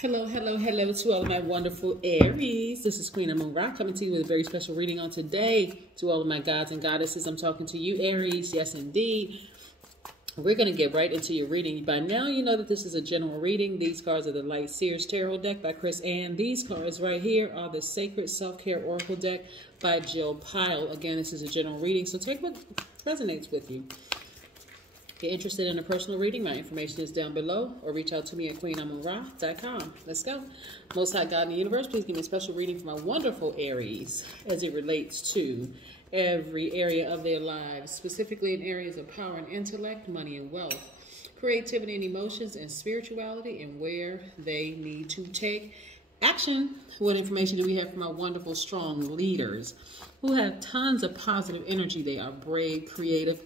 Hello, hello, hello to all of my wonderful Aries. This is Queen Amun Ra coming to you with a very special reading on today. To all of my gods and goddesses, I'm talking to you, Aries. Yes, indeed. We're going to get right into your reading. By now, you know that this is a general reading. These cards are the Light Seers Tarot deck by Chris Ann. These cards right here are the Sacred Self-Care Oracle deck by Jill Pyle. Again, this is a general reading, so take what resonates with you. If you're interested in a personal reading, my information is down below, or reach out to me at queenamunra.com. Let's go. Most High God in the universe, please give me a special reading for my wonderful Aries as it relates to every area of their lives, specifically in areas of power and intellect, money and wealth, creativity and emotions, and spirituality, and where they need to take action. What information do we have from our wonderful, strong leaders who have tons of positive energy? They are brave, creative.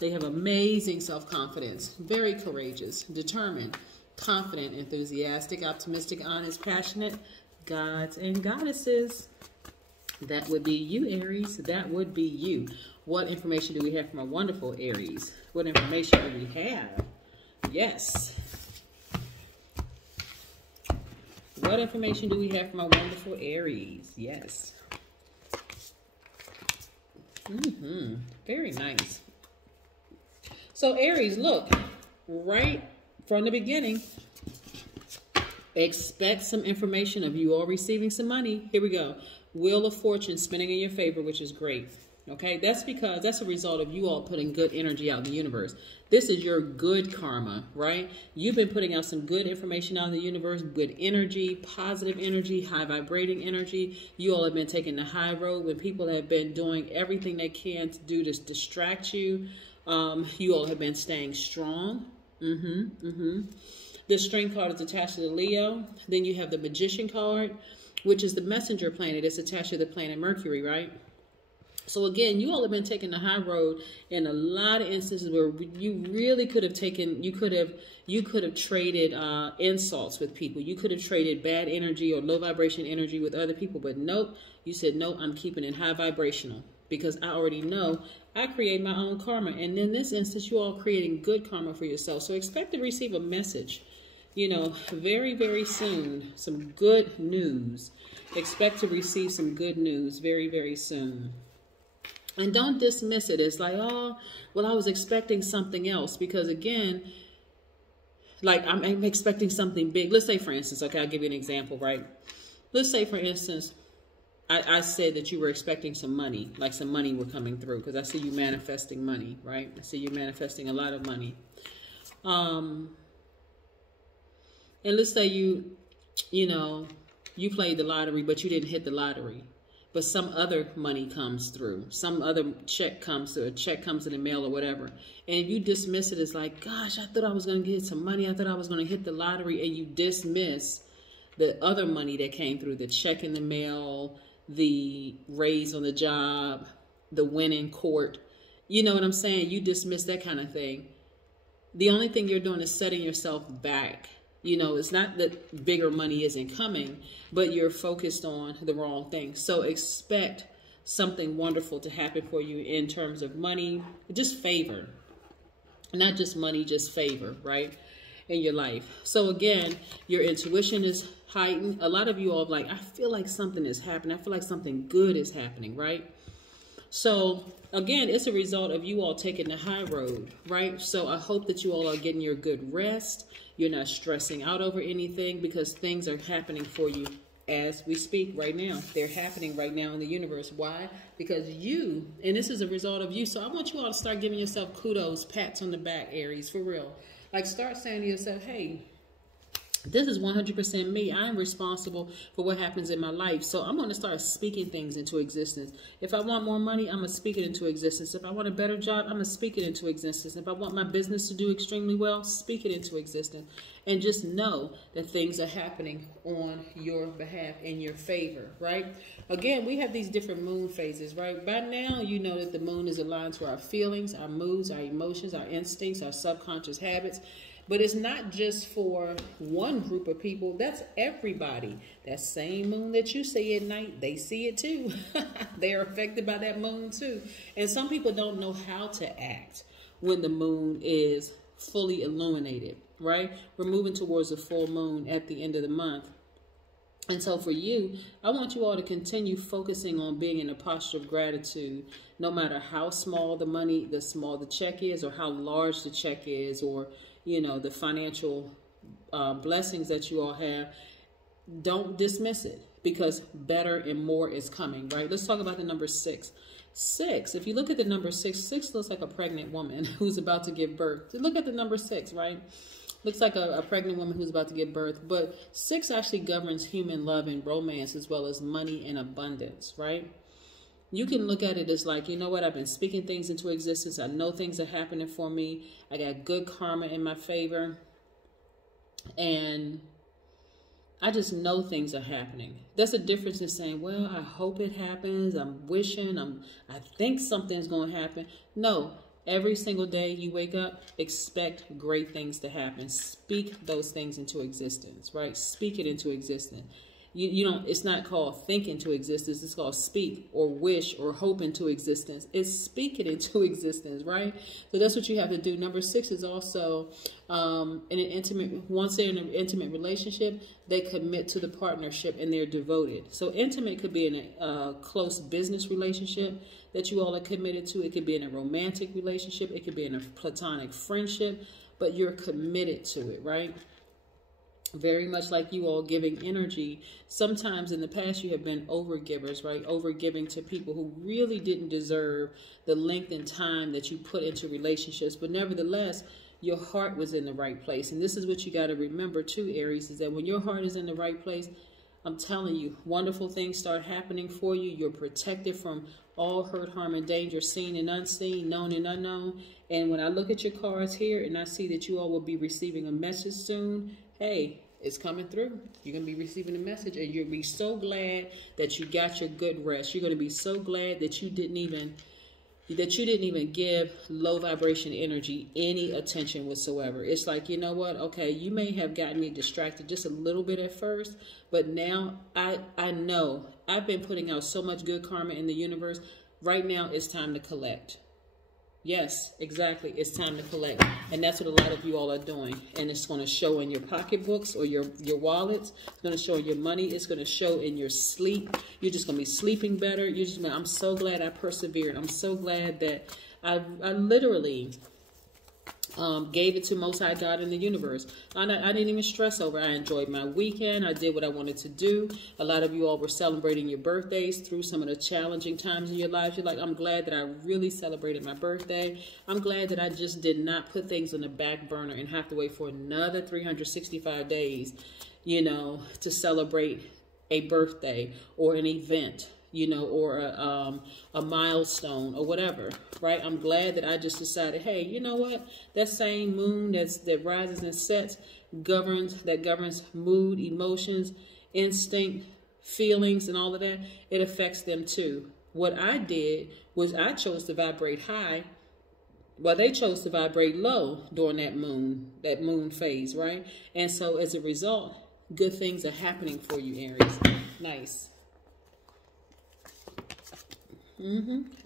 They have amazing self-confidence, very courageous, determined, confident, enthusiastic, optimistic, honest, passionate, gods and goddesses. That would be you, Aries. That would be you. What information do we have from our wonderful Aries? What information do we have? Yes. What information do we have from our wonderful Aries? Yes. Very nice. So Aries, look, right from the beginning, expect some information of you all receiving some money. Here we go. Wheel of Fortune spinning in your favor, which is great. Okay, that's because that's a result of you all putting good energy out in the universe. This is your good karma, right? You've been putting out some good information out in the universe, good energy, positive energy, high vibrating energy. You all have been taking the high road when people have been doing everything they can to do to distract you. You all have been staying strong. The Strength card is attached to the Leo. Then you have the Magician card, which is the messenger planet. It's attached to the planet Mercury, right? So again, you all have been taking the high road in a lot of instances where you really could have taken, you could have traded insults with people. You could have traded bad energy or low vibration energy with other people, but nope. You said, no, I'm keeping it high vibrational because I already know I create my own karma. And in this instance, you all creating good karma for yourself. So expect to receive a message, you know, very, very soon. Some good news. Expect to receive some good news very, very soon. And don't dismiss it. It's like, oh, well, I was expecting something else. Because again, like I'm expecting something big. Let's say, for instance, okay, I'll give you an example, right? Let's say, for instance, I said that you were expecting some money, like some money were coming through, because I see you manifesting money, right? I see you manifesting a lot of money. And let's say you played the lottery, but you didn't hit the lottery. But some other money comes through. Some other check comes through. A check comes in the mail or whatever. And you dismiss it as like, gosh, I thought I was going to get some money. I thought I was going to hit the lottery. And you dismiss the other money that came through, the check in the mail, the raise on the job, the win in court. You know what I'm saying? You dismiss that kind of thing. The only thing you're doing is setting yourself back. You know, it's not that bigger money isn't coming, but you're focused on the wrong thing. So expect something wonderful to happen for you in terms of money, just favor. Not just money, just favor, right? In your life. So again, your intuition is heightened. A lot of you all like, I feel like something is happening. I feel like something good is happening, right? So again, it's a result of you all taking the high road, right? So I hope that you all are getting your good rest. You're not stressing out over anything because things are happening for you as we speak right now. They're happening right now in the universe. Why? Because you, and this is a result of you. So I want you all to start giving yourself kudos, pats on the back, Aries, for real. Like start saying to yourself, hey, this is 100% me. I am responsible for what happens in my life. So I'm going to start speaking things into existence. If I want more money, I'm going to speak it into existence. If I want a better job, I'm going to speak it into existence. If I want my business to do extremely well, speak it into existence. And just know that things are happening on your behalf, in your favor, right? Again, we have these different moon phases, right? By now, you know that the moon is aligned to our feelings, our moods, our emotions, our instincts, our subconscious habits. But it's not just for one group of people. That's everybody. That same moon that you see at night, they see it too. They are affected by that moon too. And some people don't know how to act when the moon is fully illuminated. right? We're moving towards a full moon at the end of the month. And so for you, I want you all to continue focusing on being in a posture of gratitude, no matter how small the check is, or how large the check is, or, you know, the financial blessings that you all have. Don't dismiss it, because better and more is coming, right? Let's talk about the number 6. 6, if you look at the number 6, 6 looks like a pregnant woman who's about to give birth. Look at the number 6, right? Looks like a pregnant woman who's about to give birth. But 6 actually governs human love and romance, as well as money and abundance, right? You can look at it as like, you know what? I've been speaking things into existence. I know things are happening for me. I got good karma in my favor. And I just know things are happening. That's a difference in saying, well, I hope it happens. I'm wishing. I think something's going to happen. No. Every single day you wake up, expect great things to happen. Speak those things into existence, right? Speak it into existence. You don't, it's not called think into existence. It's called speak or wish or hope into existence. It's speak it into existence, right? So that's what you have to do. Number 6 is also once they're in an intimate relationship, they commit to the partnership and they're devoted. So intimate could be in a close business relationship that you all are committed to. It could be in a romantic relationship. It could be in a platonic friendship, but you're committed to it, right? Very much like you all giving energy. Sometimes in the past you have been overgivers, right? Overgiving to people who really didn't deserve the length and time that you put into relationships. But nevertheless, your heart was in the right place. And this is what you got to remember too, Aries, is that when your heart is in the right place, I'm telling you, wonderful things start happening for you. You're protected from all hurt, harm, and danger, seen and unseen, known and unknown. And when I look at your cards here and I see that you all will be receiving a message soon, hey, it's coming through. You're going to be receiving a message, and you'll be so glad that you got your good rest. You're going to be so glad that you didn't even give low vibration energy any attention whatsoever. It's like, you know what? Okay, you may have gotten me distracted just a little bit at first, but now I know I've been putting out so much good karma in the universe. Right now, it's time to collect. Yes, exactly. It's time to collect. And that's what a lot of you all are doing. And it's going to show in your pocketbooks or your wallets. It's going to show in your money. It's going to show in your sleep. You're just going to be sleeping better. I'm so glad I persevered. I'm so glad that I literally gave it to Most High God in the universe. I didn't even stress over it. I enjoyed my weekend. I did what I wanted to do. A lot of you all were celebrating your birthdays through some of the challenging times in your lives. You're like, I'm glad that I really celebrated my birthday. I'm glad that I just did not put things on the back burner and have to wait for another 365 days, you know, to celebrate a birthday or an event, you know, or a milestone or whatever, right? I'm glad that I just decided, hey, you know what? That same moon that rises and sets governs mood, emotions, instinct, feelings, and all of that. It affects them too. What I did was I chose to vibrate high, while they chose to vibrate low during that moon phase, right? And so as a result, good things are happening for you, Aries. Nice.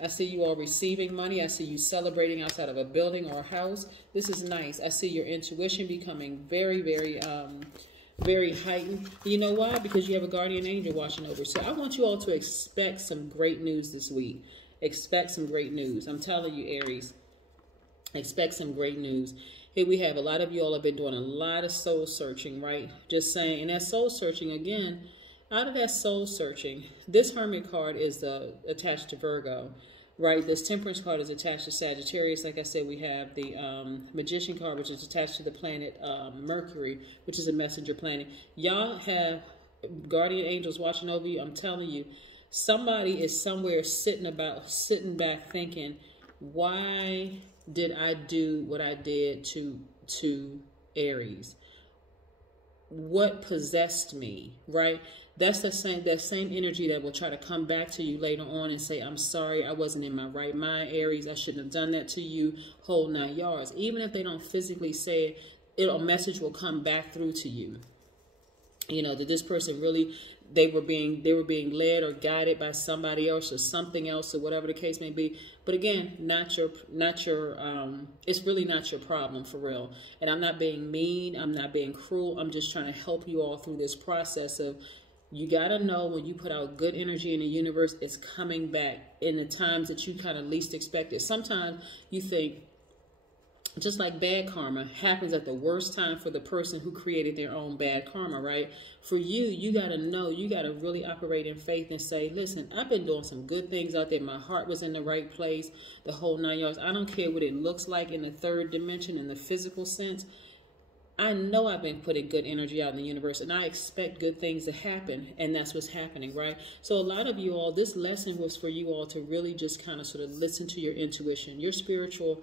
I see you all receiving money. I see you celebrating outside of a building or a house. This is nice. I see your intuition becoming very, very, very heightened. You know why? Because you have a guardian angel watching over. So I want you all to expect some great news this week. Expect some great news. I'm telling you, Aries, expect some great news. Here we have a lot of you all have been doing a lot of soul searching, right? Just saying, and that soul searching again. Out of that soul searching, this Hermit card is attached to Virgo, right? This Temperance card is attached to Sagittarius. Like I said, we have the Magician card, which is attached to the planet Mercury, which is a messenger planet. Y'all have guardian angels watching over you. I'm telling you, somebody is somewhere sitting back thinking, why did I do what I did to Aries? What possessed me, right? That's that same energy that will try to come back to you later on and say, I'm sorry, I wasn't in my right mind, Aries. I shouldn't have done that to you, whole 9 yards. Even if they don't physically say it, a message will come back through to you. You know, that this person really, they were being led or guided by somebody else or something else or whatever the case may be. But again, it's really not your problem, for real. And I'm not being mean, I'm not being cruel. I'm just trying to help you all through this process of, you got to know when you put out good energy in the universe, it's coming back in the times that you kind of least expect it. Sometimes you think, just like bad karma happens at the worst time for the person who created their own bad karma, right? For you, you got to know, you got to really operate in faith and say, listen, I've been doing some good things out there. My heart was in the right place, the whole 9 yards. I don't care what it looks like in the third dimension, in the physical sense. I know I've been putting good energy out in the universe, and I expect good things to happen, and that's what's happening, right? So a lot of you all, this lesson was for you all to really just kind of sort of listen to your intuition. Your spiritual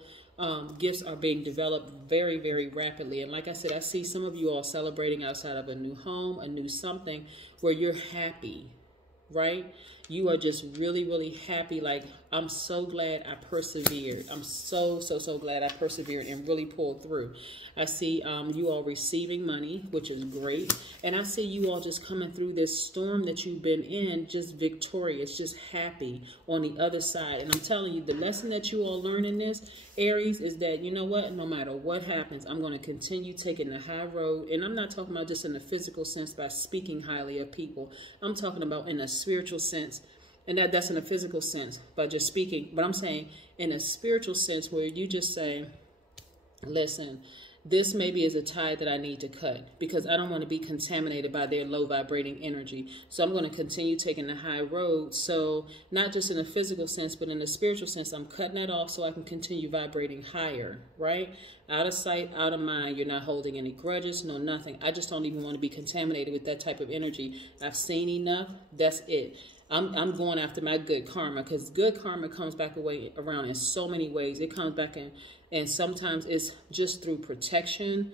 gifts are being developed very, very rapidly. And like I said, I see some of you all celebrating outside of a new home, a new something where you're happy, right? You are just really, really happy. Like, I'm so glad I persevered. I'm so glad I persevered and really pulled through. I see you all receiving money, which is great. And I see you all just coming through this storm that you've been in, just victorious, just happy on the other side. And I'm telling you, the lesson that you all learn in this, Aries, is that, you know what, no matter what happens, I'm going to continue taking the high road. And I'm not talking about just in the physical sense by speaking highly of people. I'm talking about in a spiritual sense. And that's in a physical sense by just speaking. But I'm saying in a spiritual sense where you just say, listen, this maybe is a tide that I need to cut because I don't want to be contaminated by their low vibrating energy. So I'm going to continue taking the high road. So not just in a physical sense, but in a spiritual sense, I'm cutting that off so I can continue vibrating higher, right? Out of sight, out of mind. You're not holding any grudges, no nothing. I just don't even want to be contaminated with that type of energy. I've seen enough. That's it. I'm going after my good karma because good karma comes back around in so many ways. It comes back in, and sometimes it's just through protection,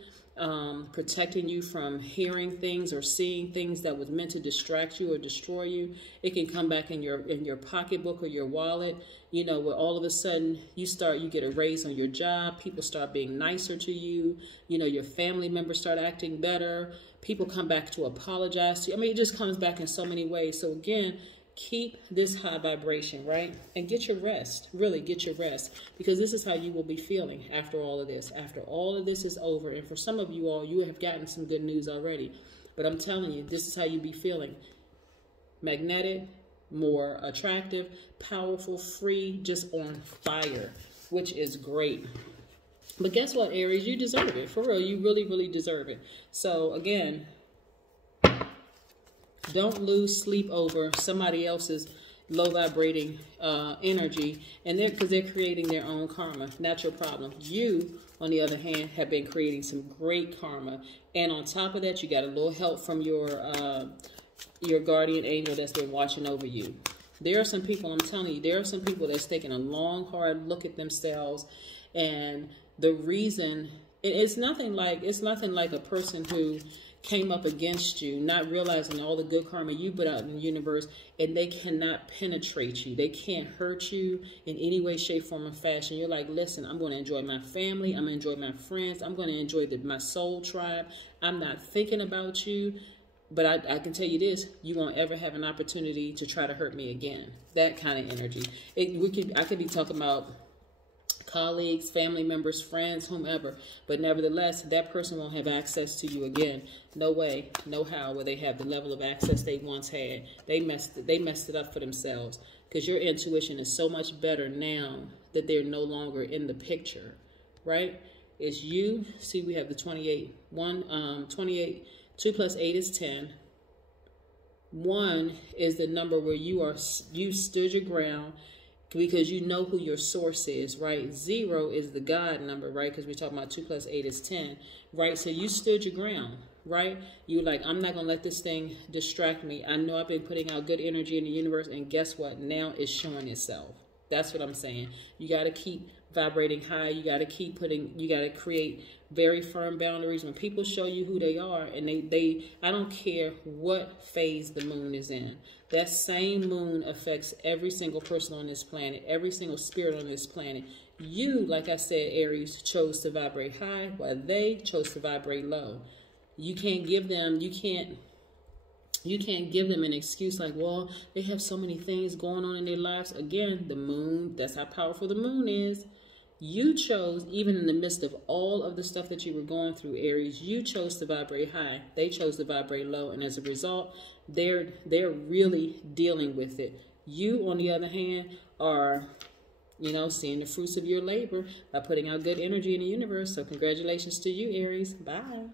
protecting you from hearing things or seeing things that was meant to distract you or destroy you. It can come back in your pocketbook or your wallet, you know, where all of a sudden you get a raise on your job, people start being nicer to you, you know, your family members start acting better, people come back to apologize to you. I mean, it just comes back in so many ways. So again, keep this high vibration, right? And get your rest. Really get your rest. Because this is how you will be feeling after all of this. After all of this is over. And for some of you all, you have gotten some good news already. But I'm telling you, this is how you'll be feeling. Magnetic, more attractive, powerful, free, just on fire. Which is great. But guess what, Aries? You deserve it. For real, you really, really deserve it. So again, don't lose sleep over somebody else's low vibrating energy, and because they're creating their own karma. Not your problem. You, on the other hand, have been creating some great karma, and on top of that, you got a little help from your guardian angel that's been watching over you. There are some people, I'm telling you, there are some people that's taking a long, hard look at themselves, and the reason it's nothing like a person who came up against you, not realizing all the good karma you put out in the universe, and they cannot penetrate you. They can't hurt you in any way, shape, form, or fashion. You're like, listen, I'm going to enjoy my family. I'm going to enjoy my friends. I'm going to enjoy my soul tribe. I'm not thinking about you. But I can tell you this, you won't ever have an opportunity to try to hurt me again. That kind of energy. I could be talking about colleagues, family members, friends, whomever. But nevertheless, that person won't have access to you again. No way, no how will they have the level of access they once had. They messed it up for themselves. Because your intuition is so much better now that they're no longer in the picture. Right? It's you. See, we have the 28. 28. 2 plus 8 is 10. 1 is the number where you stood your ground because you know who your source is, right? 0 is the God number, right? Because we're talking about 2 plus 8 is 10, right? So you stood your ground, right? You're like, I'm not going to let this thing distract me. I know I've been putting out good energy in the universe, and guess what? Now it's showing itself. That's what I'm saying. You got to keep vibrating high. You got to create very firm boundaries. When people show you who they are, and I don't care what phase the moon is in. That same moon affects every single person on this planet, every single spirit on this planet. You, like I said, Aries, chose to vibrate high, while they chose to vibrate low. You can't give them, you can't You can't give them an excuse like, well, they have so many things going on in their lives. Again, the moon, that's how powerful the moon is. You chose, even in the midst of all of the stuff that you were going through, Aries, you chose to vibrate high. They chose to vibrate low. And as a result, they're really dealing with it. You, on the other hand, are, you know, seeing the fruits of your labor by putting out good energy in the universe. So congratulations to you, Aries. Bye.